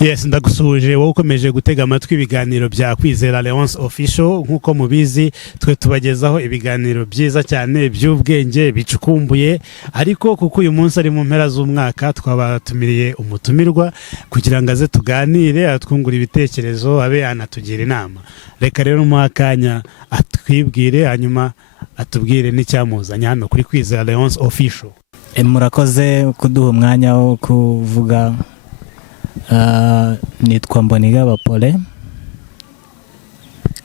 Yes, ndagusuhuje wowe ukomeje gutega amatwi ibiganiro bya Kwizera Leonce Official. Nkuko mubizi twe tubagezaho ibiganiro byiza cyane by'ubwenge bicukumbuye, ariko kuko uyu munsi ari mu mpera z'umwaka twabatumiriye umutumirwa kugira ngo aze tuganire, atwungura ibitekerezo, abe anatugira inama. Reka rero mu akanya atwibwire, hanyuma atubwire n'icyamuzanye hano kuri Kwizera Leonce Official. Murakoze kuduha umwanya wo kuvuga. Nitwa Mbonigaba Pole,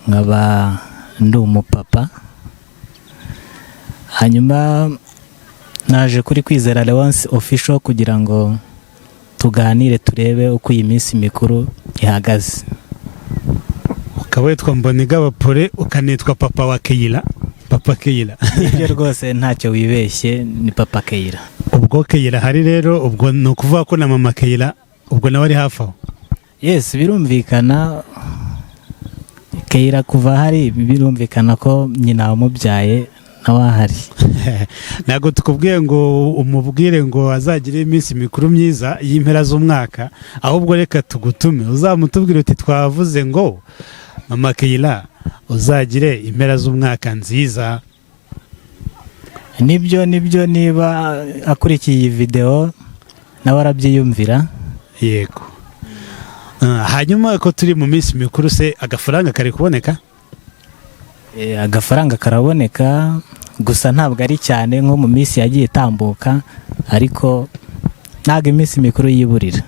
nkaba ndi umupapa. Hanyuma naje kuri Kwizera Leonce Official kugira ngo tuganire turebe uko iyi minsi mikuru ihagaze. Ukaba witwa Mbonigaba Pole, ukanitwa papa wa Keira. Papa Keira. Ibyo rwose ntacyo wibeshye, ni papa Keira. Ubwo Keira hari rero, ubwo no kuvuga ko na mama Keira ubwo nawe ari hafi aho? Yes, birumvikana. Keira kuva hari birumvikana ko nyina wamubyaye nawe ahari. Ntabwo tukubwiye ngo umubwire ngo azagire iminsi mikuru myiza y'impera z'umwaka, ahubwo reka tugutume uzamutubwire uti twavuze ngo mama Keira uzagire impera z'umwaka nziza. Nibyo niba akurikiye iyi video nawe arabyiyumvira. Yego. Hanyuma ko turi mu minsi mikuru, se agafaranga kari kuboneka? Agafaranga karaboneka, gusa ntabwo ari cyane nko mu minsi yagiye itambuka, ariko ntabwo iminsi mikuru yiburira.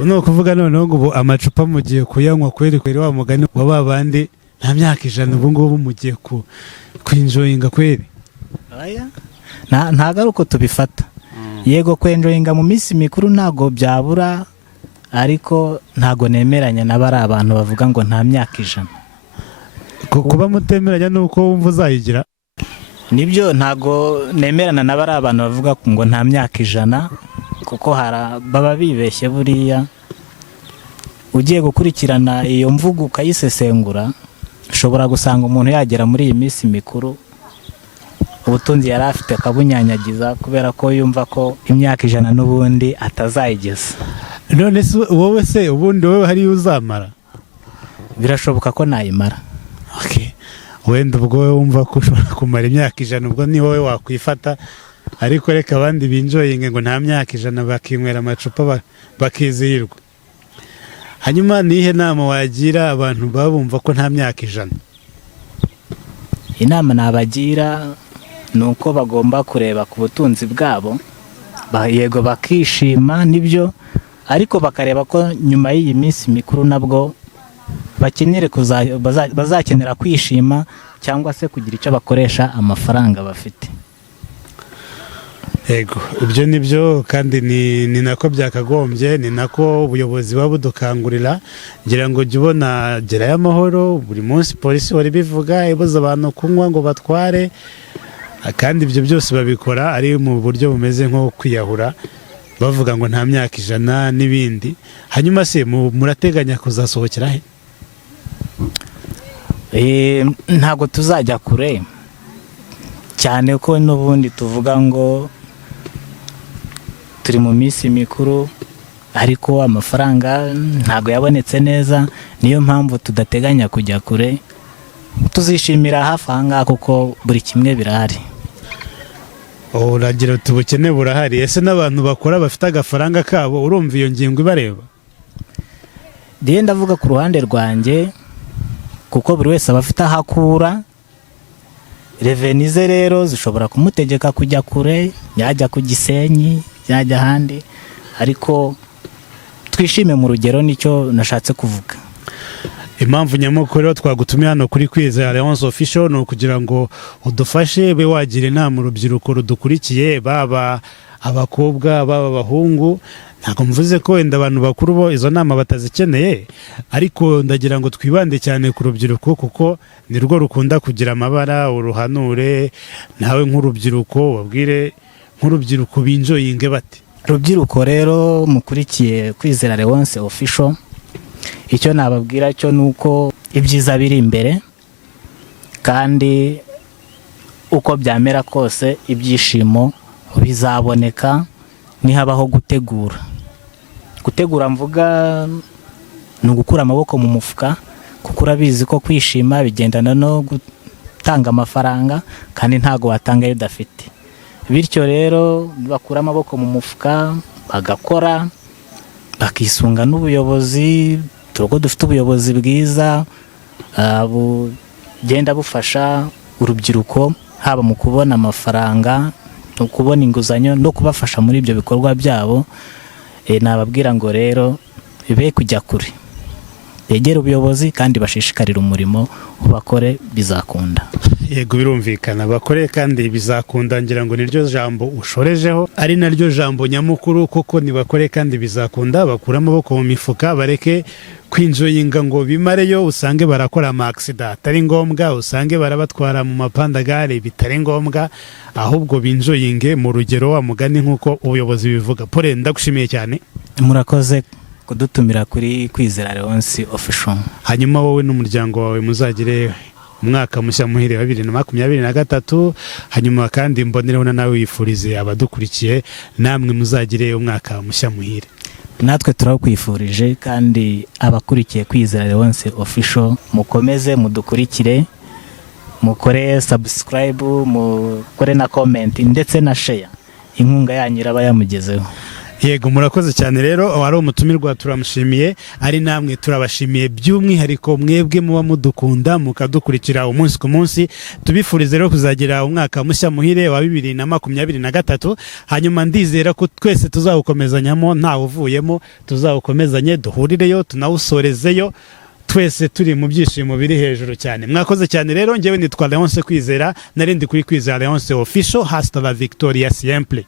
Uno kuvuga noneho ngo amacupa mugiye kuyanywa kweri wa mugani wa babandi nta myaka 100 ubu ngubu mugiye kwinjoyinga kweri? Ntabwo ari uko tubifata. Yego kwenjoyinga mu minsi mikuru ntago byabura, ariko ntago nemeranya n'abari abantu bavuga ngo nta myaka 100. Kuba mutemeranya nuko wumva uzayigira? Nibyo, ntago nemerana n'abari abantu bavuga ngo nta myaka 100, kuko baba bibeshye. Buriya ugiye gukurikirana iyo mvugo ukayisesengura, ushobora gusanga umuntu yagera muri iyi minsi mikuru ubutunzi yari afite akabunyanyagiza kubera ko yumva ko imyaka 100 n'ubundi atazayigeza. None wowe se ubundi wowe hari uzamara? Birashoboka ko nayimara. Okay. Wenda ubwo wowe wumva ko ushobora kumara imyaka 100, ubwo ni wowe wakwifata, ariko reka abandi binjoyinge ngo nta myaka 100 bakinywera amacupa bakizihirwa. Hanyuma nihe nama wagira abantu babumva ko nta myaka 100? Inama nabagira nuko bagomba kureba ku butunzi bwabo, yego bakishima nibyo, ariko bakareba ko nyuma y'iyi minsi mikuru nabwo bazakenera kwishima cyangwa se kugira icyo bakoresha amafaranga bafite. Yego, ibyo nibyo kandi ni nako byakagombye, ni nako ubuyobozi babudukangurira. Ngira ngo jye ubona gerayo amahoro, buri munsi polisi wari bivuga ibuza abantu kunywa ngo batware, kandi ibyo byose babikora ari mu buryo bumeze nko kwiyahura, bavuga ngo nta myaka 100 n'ibindi. Hanyuma se murateganya kuzasohokera he? Ntabwo tuzajya kure cyane ko n'ubundi tuvuga ngo turi mu minsi mikuru, ariko amafaranga ntabwo yabonetse neza. Niyo mpamvu tudateganya kujya kure, tuzishimira hafi ahangaha kuko buri kimwe birahari. Uragira uti ubukene burahari. Ese n'abantu bakora bafite agafaranga kabo urumva iyo ngingo ibareba? Ndiye ndavuga ku ruhande rwanjye, kuko buri wese aba afite aho akura. Revenize rero zishobora kumutegeka kujya kure, yajya ku Gisenyi, yajya ahandi, ariko twishime mu rugero, nicyo nashatse kuvuga. Impamvu nyamukuru twagutumye hano kuri Kwizera Leonce Official no kugira ngo udufashe be wagira inama urubyiruko rudukurikiye, baba abakobwa baba abahungu. Ntabwo mvuze ko wenda abantu bakuru bo izo nama batazikeneye, ariko ndagira ngo twibande cyane ku rubyiruko kuko nirwo rukunda kugira amabara. Uruhanure nawe nk'urubyiruko wabwire nk'urubyiruko binjoyinge bate? Rubyiruko rero mukurikiye Kwizera Leonce Official, icyo nababwira cyo nuko ibyiza biri imbere, kandi uko byamera kose ibyishimo bizaboneka nihabaho gutegura mvuga ni ugukura amaboko mu mufuka, kuko urabizi ko kwishima bigendana no gutanga amafaranga, kandi ntago watanga iyo udafite. Bityo rero bakura amaboko mu mufuka bagakora, bakisunga n'ubuyobozi. Tuko dufite ubuyobozi bwiza bugenda bufasha urubyiruko, haba mu kubona amafaranga, no kubona inguzanyo, no kubafasha muri ibyo bikorwa byabo. Nababwira ngo rero be kujya kure, begera ubuyobozi kandi bashishikarira umurimo, bakore bizakunda. Yego, birumvikana, bakore kandi bizakunda. Ngira ngo niryo jambo ushorejeho, ari naryo jambo nyamukuru, kuko nibakore kandi bizakunda, bakura amaboko mu mifuka, bareke kwinjoyinga ngo bimareyo, usange barakora amaksida atari ngombwa, usange barabatwara mu mapandagare bitari ngombwa, ahubwo binjoyinge mu rugero wa mugani nk'uko ubuyobozi bivuga. Pole, ndagushimiye cyane. Murakoze kudutumira kuri Kwizera Leonce Official. Hanyuma wowe n'umuryango wawe muzagire umwaka mushya muhire wa 2023. Hanyuma kandi mbonereho nawe wifurize abadukurikiye, namwe muzagire umwaka mushya muhire. Natwe turakwifurije, kandi abakurikiye Kwizera Leonce Official mukomeze mudukurikire, mukore subscribe, mukore na comment ndetse na share. Inkunga yanyu iraba yamugezeho. Yego, murakoze cyane. Rero wari umutumirwa, turamushimiye, ari namwe turabashimiye by'umwihariko mwebwe muba mudukunda mukadukurikira umunsi ku munsi. Tubifurize rero kuzagira umwaka mushya muhire wa 2023. Hanyuma ndizera ko twese tuzawukomezanyamo, ntawe uvuyemo, tuzawukomezanye, duhurireyo, tunawusorezeyo, twese turi mu byishimo biri hejuru cyane. Mwakoze cyane rero. Ngewe nitwa Leonce Kwizera, narindi kuri Kwizera Leonce Official. Hasta la victoria siempre.